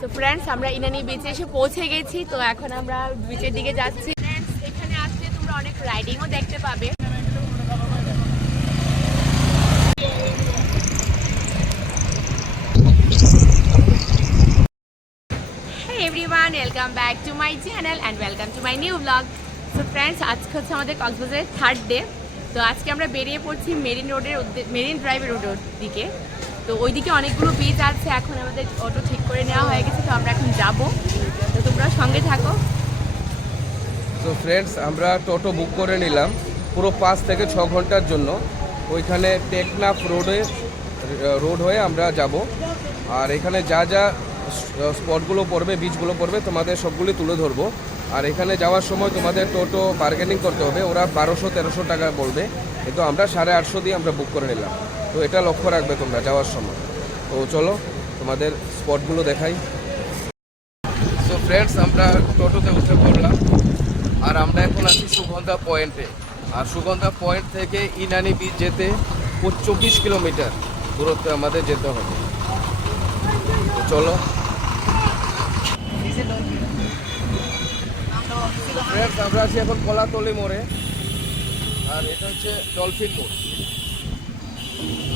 তো ফ্রেন্ডস আমরা ইনানি বিচে এসে পৌঁছে গেছি। তো এখন আমরা বিচের দিকে যাচ্ছি। Friends, এখানে আসলে তোমরা অনেক রাইডিংও দেখতে পাবে। Everyone, welcome back to my channel and welcome to my new vlog. So friends, আজকে হচ্ছে আমাদের কক্সবাজারের থার্ড ডে তো আজকে আমরা বেরিয়ে পড়ছি মেরিন রোডের মেরিন ড্রাইভের রোডের দিকে। তো ওইদিকে অনেকগুলো বিচ আছে, এখন আমাদের অটো ঠিক করে নেওয়া হয়ে গেছে, তো আমরা এখন যাব। তো তোমরা সঙ্গে থাকো। তো ফ্রেন্ডস আমরা টোটো বুক করে নিলাম পুরো পাঁচ থেকে ছ ঘণ্টার জন্য। ওইখানে টেকনাফ রোডে রোড হয়ে আমরা যাব। আর এখানে যা যা স্পটগুলো পড়বে বিচগুলো পড়বে, তোমাদের সবগুলি তুলে ধরবো। আর এখানে যাওয়ার সময় তোমাদের টোটো বার্গেনিং করতে হবে, ওরা বারোশো তেরোশো টাকা বলবে। কিন্তু আমরা সাড়ে আটশো দিয়ে আমরা বুক করে নিলাম। তো এটা লক্ষ্য রাখবে তোমরা যাওয়ার সময়। তো চলো তোমাদের স্পটগুলো দেখাই। সো ফ্রেন্ডস আমরা টোটোতে উঠে পড়লাম আর আমরা এখন আছি সুগন্ধা পয়েন্টে আর সুগন্ধা পয়েন্ট থেকে ইনানি বিচ যেতে চব্বিশ কিলোমিটার দূরত্বে আমাদের যেতে হবে। তো চলো। Friends, আমরা আছি এখন কলাতলি মোড়ে। আর এটা হচ্ছে ডলফিন মোড় Thank you.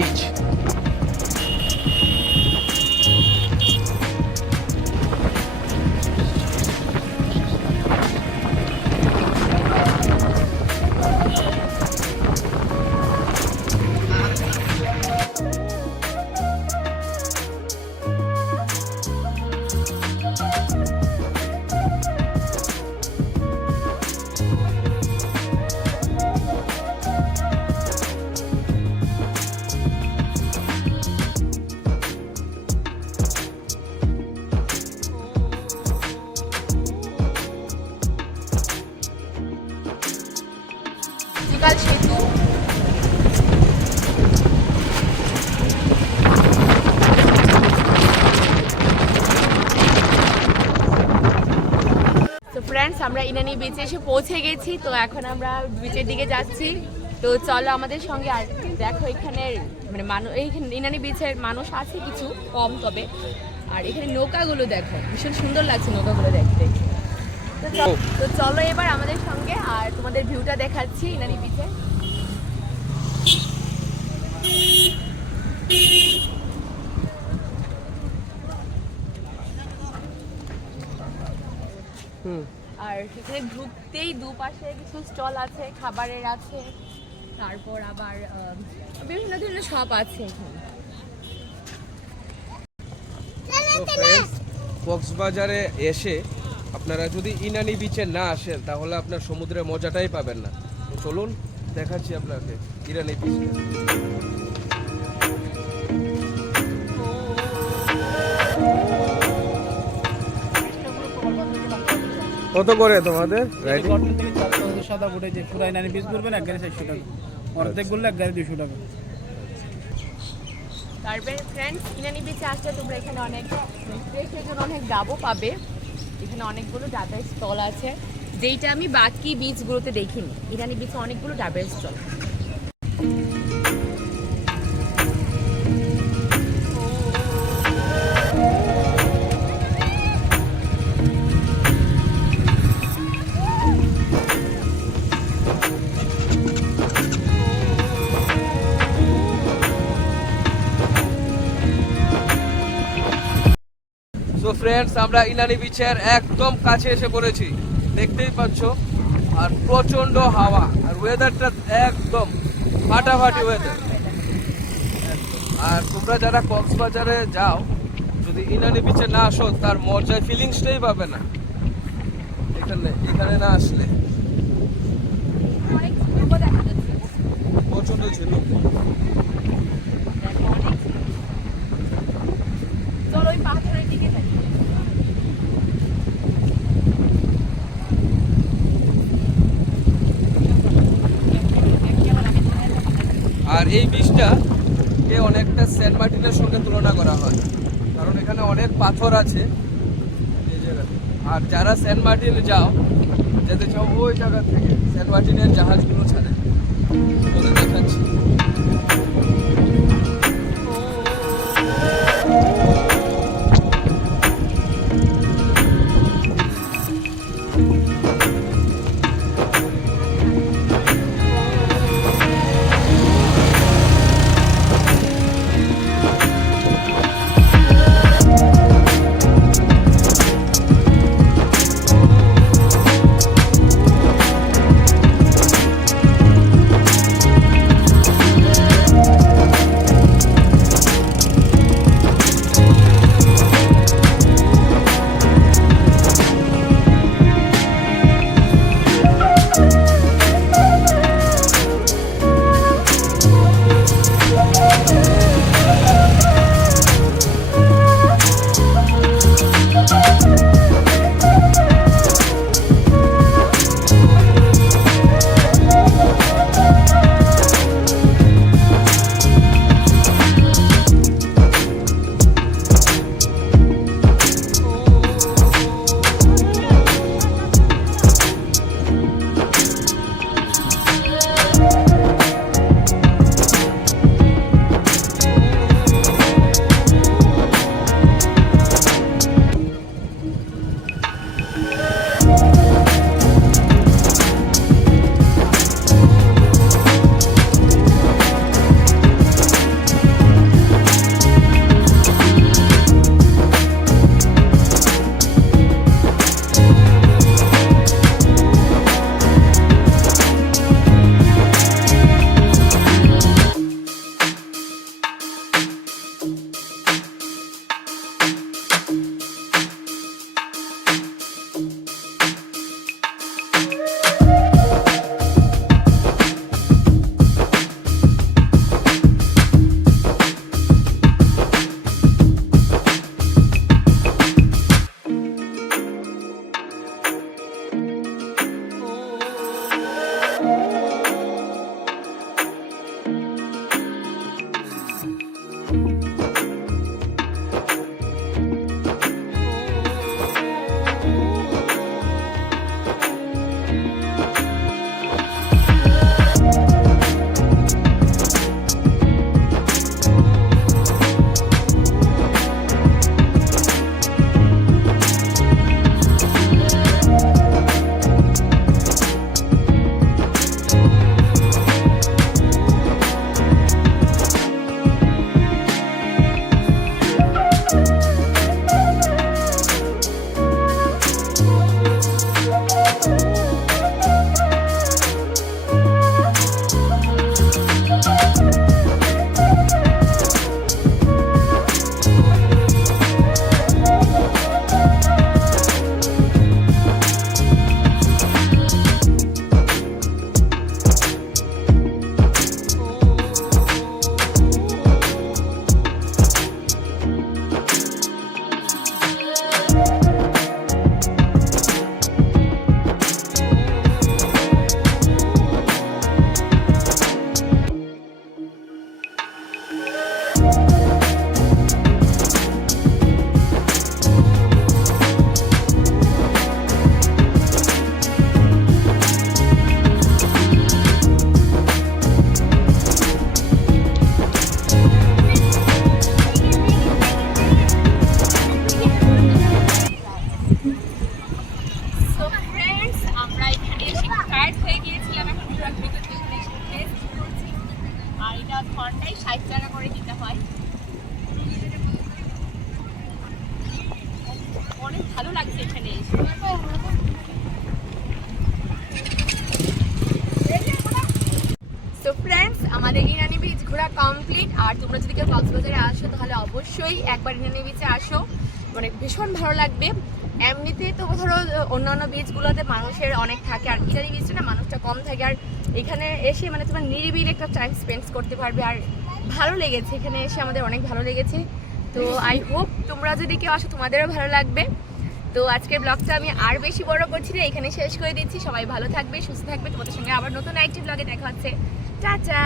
convite. বিচ সেতু। ফ্রেন্ডস আমরা ইনানি বিচে এসে পৌঁছে গেছি, তো এখন আমরা বিচের দিকে যাচ্ছি। তো চলো আমাদের সঙ্গে আর দেখো এখানে মানে মানুষ এইখানে ইনানি বিচের মানুষ আছে কিছু কম তবে। আর এখানে নৌকাগুলো দেখো, ভীষণ সুন্দর লাগছে নৌকাগুলো দেখতে। তো চলো- এবার আমাদের সঙ্গে আর তোমাদের ভিউটা দেখাচ্ছি ইনানি বিচে হুম। আর সেখানে ঢুকতেই দুপাশে কিছু স্টল আছে খাবারের আছে তারপর আবার বিভিন্ন ধরনের শপ আছে কক্সবাজারে এসে আপনারা যদি ইনানি বিচে না আসেন তাহলে আপনার সমুদ্রের মজাটাই পাবেন না। তো চলুন দেখাচ্ছি আপনাকে ইরানি বিচটা কত করে তোমাদের সাদা ফুটে যে পুরাই নানি পিস করবেন এক গাড়ি চারশো টাকা। অর্ধেক করলে এক গাড়ি দুশো টাকা। তারপরে ফ্রেন্ডস ইনানি বিচে আসলে তোমরা এখানে অনেক অনেক ডাবও পাবে। এখানে অনেকগুলো ডাবের স্টল আছে, যেইটা আমি বাকি বীজগুলোতে দেখিনি। ইরানি বীজ অনেকগুলো ডাবের স্টল। ফ্রেন্ডস আমরা ইনানি বিচের একদম কাছে এসে পড়েছি। দেখতেই পাচ্ছ আর প্রচণ্ড হাওয়া আর ওয়েদারটা একদম ফাটাফাটি ওয়েদার আর তোমরা যারা কক্সবাজারে যাও যদি ইনানি বিচে না আসো তার মজায় ফিলিংসটাই পাবে না। এখানে এখানে না আসলে। ঝিনুক। বিচটাকে অনেকটা সেন্ট মার্টিনের সঙ্গে তুলনা করা হয়। কারণ এখানে অনেক পাথর আছে। এই আর যারা সেন্ট মার্টিন যাও, যেতে চাও ওই জায়গা থেকে সেন্ট মার্টিনের জাহাজগুলো আমাদের ইরানি বিচ ঘোরা কমপ্লিট আর তোমরা যদি কেউ কক্সবাজারে আসো, তাহলে অবশ্যই একবার ইরানি বিচে আসো। মানে ভীষণ ভালো লাগবে। এমনিতে তো ধরো, অন্যান্য বিচগুলোতে মানুষের অনেক থাকে। আর ইরানি না মানুষটা কম থাকে। আর এখানে এসে মানে তোমার নিরিবিলি একটা টাইম স্পেন্ড করতে পারবে। আর ভালো লেগেছে। এখানে এসে আমাদের অনেক ভালো লেগেছে। তো আই হোপ তোমরা যদি কেউ আসো, তোমাদেরও ভালো লাগবে। তো আজকের ব্লগটা আমি আর বেশি বড় করছি না, এখানে শেষ করে দিচ্ছি। সবাই ভালো থাকবে, সুস্থ থাকবে। তোমাদের সঙ্গে আবার নতুন একটি ব্লগে দেখা হচ্ছে। টাটা!